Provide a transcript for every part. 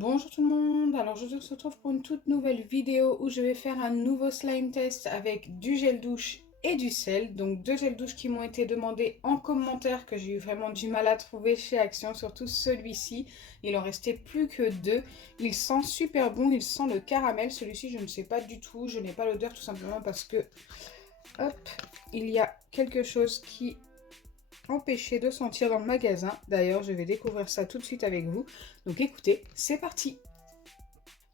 Bonjour tout le monde, alors je se retrouve pour une toute nouvelle vidéo où je vais faire un nouveau slime test avec du gel douche et du sel. Donc deux gels douche qui m'ont été demandés en commentaire, que j'ai eu vraiment du mal à trouver chez Action, surtout celui-ci. Il en restait plus que deux. Il sent super bon, il sent le caramel. Celui-ci je ne sais pas du tout, je n'ai pas l'odeur tout simplement parce que, hop, il y a quelque chose qui empêché de sentir dans le magasin. D'ailleurs, je vais découvrir ça tout de suite avec vous. Donc écoutez, c'est parti.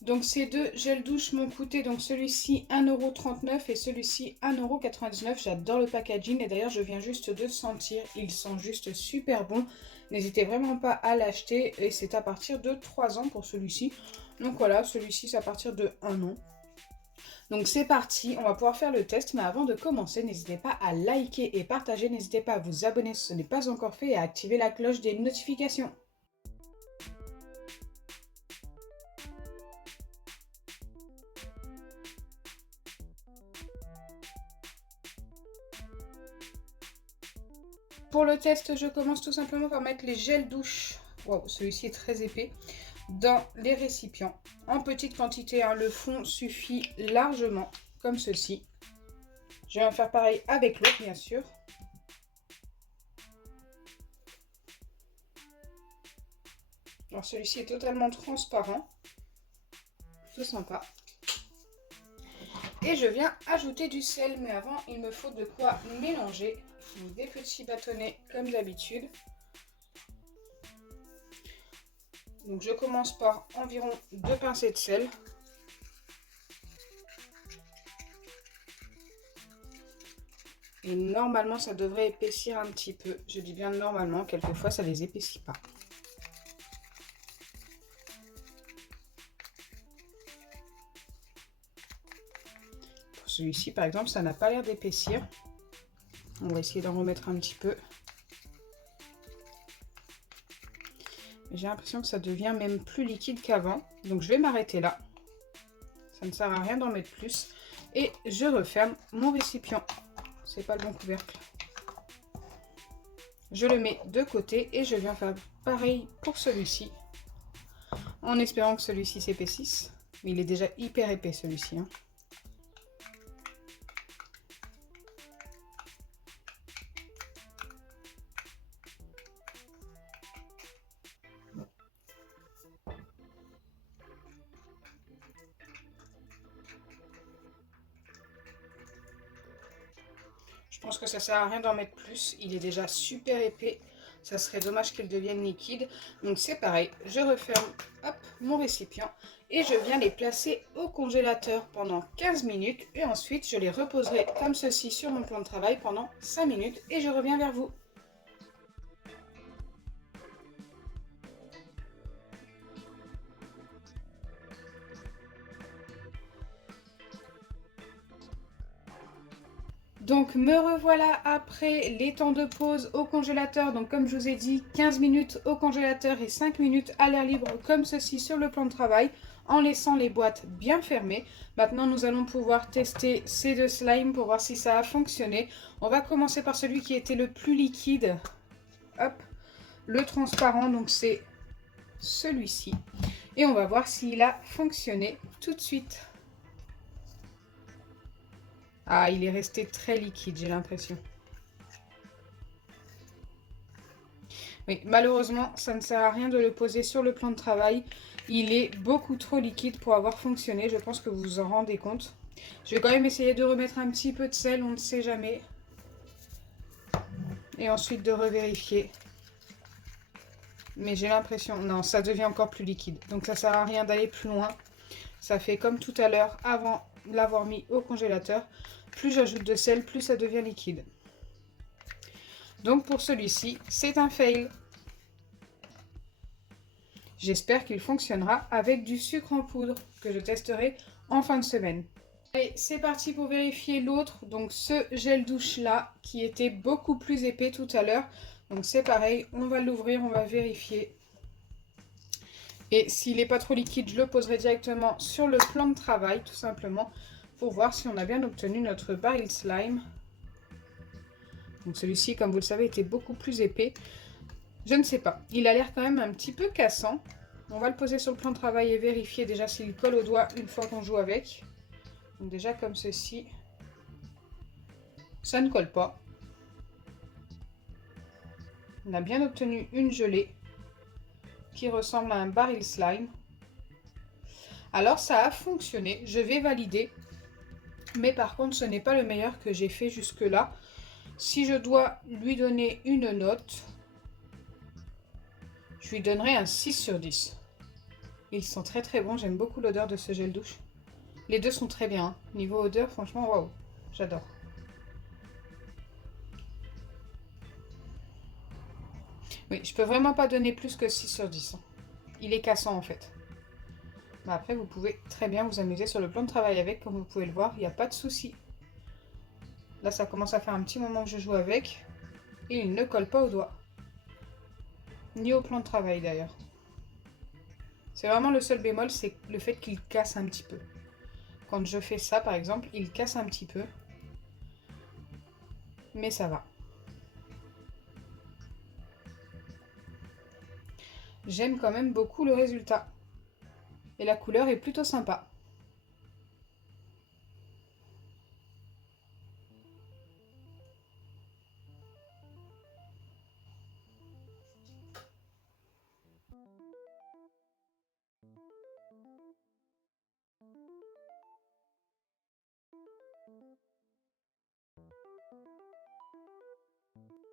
Donc ces deux gels douche m'ont coûté donc celui-ci 1,39 € et celui-ci 1,99 €. J'adore le packaging et d'ailleurs je viens juste de sentir, ils sont juste super bons. N'hésitez vraiment pas à l'acheter et c'est à partir de 3 ans pour celui-ci. Donc voilà, celui-ci c'est à partir de 1 an. Donc c'est parti, on va pouvoir faire le test, mais avant de commencer, n'hésitez pas à liker et partager, n'hésitez pas à vous abonner si ce n'est pas encore fait et à activer la cloche des notifications. Pour le test, je commence tout simplement par mettre les gels douche, wow, celui-ci est très épais, dans les récipients. En petite quantité, hein, le fond suffit largement, comme ceci. Je vais en faire pareil avec l'autre, bien sûr. Alors celui-ci est totalement transparent, tout sympa. Et je viens ajouter du sel, mais avant il me faut de quoi mélanger. Donc, des petits bâtonnets comme d'habitude. Donc je commence par environ 2 pincées de sel. Et normalement ça devrait épaissir un petit peu. Je dis bien normalement, quelquefois ça les épaissit pas. Pour celui-ci par exemple, ça n'a pas l'air d'épaissir. On va essayer d'en remettre un petit peu. J'ai l'impression que ça devient même plus liquide qu'avant. Donc je vais m'arrêter là. Ça ne sert à rien d'en mettre plus. Et je referme mon récipient. C'est pas le bon couvercle. Je le mets de côté et je viens faire pareil pour celui-ci. En espérant que celui-ci s'épaississe. Mais il est déjà hyper épais celui-ci, hein. Je pense que ça sert à rien d'en mettre plus. Il est déjà super épais. Ça serait dommage qu'il devienne liquide. Donc c'est pareil. Je referme hop, mon récipient. Et je viens les placer au congélateur pendant 15 minutes. Et ensuite, je les reposerai comme ceci sur mon plan de travail pendant 5 minutes. Et je reviens vers vous. Donc me revoilà après les temps de pause au congélateur. Donc comme je vous ai dit, 15 minutes au congélateur et 5 minutes à l'air libre comme ceci sur le plan de travail, en laissant les boîtes bien fermées. Maintenant nous allons pouvoir tester ces deux slimes pour voir si ça a fonctionné. On va commencer par celui qui était le plus liquide. Hop, le transparent, donc c'est celui-ci. Et on va voir s'il a fonctionné tout de suite. Ah, il est resté très liquide, j'ai l'impression. Oui, malheureusement, ça ne sert à rien de le poser sur le plan de travail. Il est beaucoup trop liquide pour avoir fonctionné. Je pense que vous vous en rendez compte. Je vais quand même essayer de remettre un petit peu de sel, on ne sait jamais. Et ensuite de revérifier. Mais j'ai l'impression... Non, ça devient encore plus liquide. Donc ça ne sert à rien d'aller plus loin. Ça fait comme tout à l'heure, avant l'avoir mis au congélateur. Plus j'ajoute de sel, plus ça devient liquide. Donc pour celui-ci, c'est un fail. J'espère qu'il fonctionnera avec du sucre en poudre que je testerai en fin de semaine. Allez, c'est parti pour vérifier l'autre. Donc ce gel douche là qui était beaucoup plus épais tout à l'heure. Donc c'est pareil, on va l'ouvrir, on va vérifier. Et s'il n'est pas trop liquide, je le poserai directement sur le plan de travail tout simplement pour voir si on a bien obtenu notre baril slime. Donc celui-ci, comme vous le savez, était beaucoup plus épais. Je ne sais pas. Il a l'air quand même un petit peu cassant. On va le poser sur le plan de travail et vérifier déjà s'il colle au doigt une fois qu'on joue avec. Donc déjà comme ceci, ça ne colle pas. On a bien obtenu une gelée qui ressemble à un baril slime. Alors ça a fonctionné, je vais valider. Mais par contre, ce n'est pas le meilleur que j'ai fait jusque-là. Si je dois lui donner une note, je lui donnerai un 6 sur 10. Ils sont très très bons, j'aime beaucoup l'odeur de ce gel douche. Les deux sont très bien. Niveau odeur, franchement, waouh, j'adore. Oui, je peux vraiment pas donner plus que 6 sur 10. Il est cassant en fait. Mais après, vous pouvez très bien vous amuser sur le plan de travail avec, comme vous pouvez le voir, il n'y a pas de souci. Là, ça commence à faire un petit moment que je joue avec. Et il ne colle pas au doigt. Ni au plan de travail d'ailleurs. C'est vraiment le seul bémol, c'est le fait qu'il casse un petit peu. Quand je fais ça, par exemple, il casse un petit peu. Mais ça va. J'aime quand même beaucoup le résultat. Et la couleur est plutôt sympa.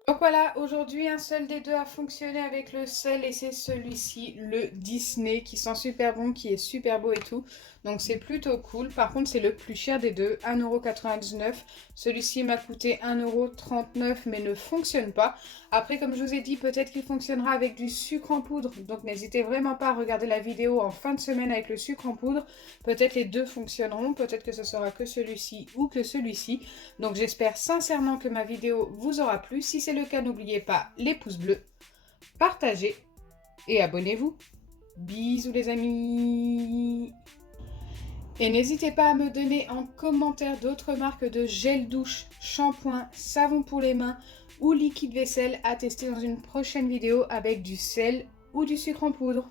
Donc voilà, aujourd'hui un seul des deux a fonctionné avec le sel et c'est celui-ci, le Disney, qui sent super bon, qui est super beau et tout. Donc c'est plutôt cool. Par contre c'est le plus cher des deux, 1,99 €. Celui-ci m'a coûté 1,39 € mais ne fonctionne pas. Après comme je vous ai dit, peut-être qu'il fonctionnera avec du sucre en poudre. Donc n'hésitez vraiment pas à regarder la vidéo en fin de semaine avec le sucre en poudre. Peut-être les deux fonctionneront, peut-être que ce sera que celui-ci ou que celui-ci. Donc j'espère sincèrement que ma vidéo vous aura plu. Si c'est le cas, n'oubliez pas les pouces bleus, partagez et abonnez-vous. Bisous les amis. Et n'hésitez pas à me donner en commentaire d'autres marques de gel douche, shampoing, savon pour les mains ou liquide vaisselle à tester dans une prochaine vidéo avec du sel ou du sucre en poudre.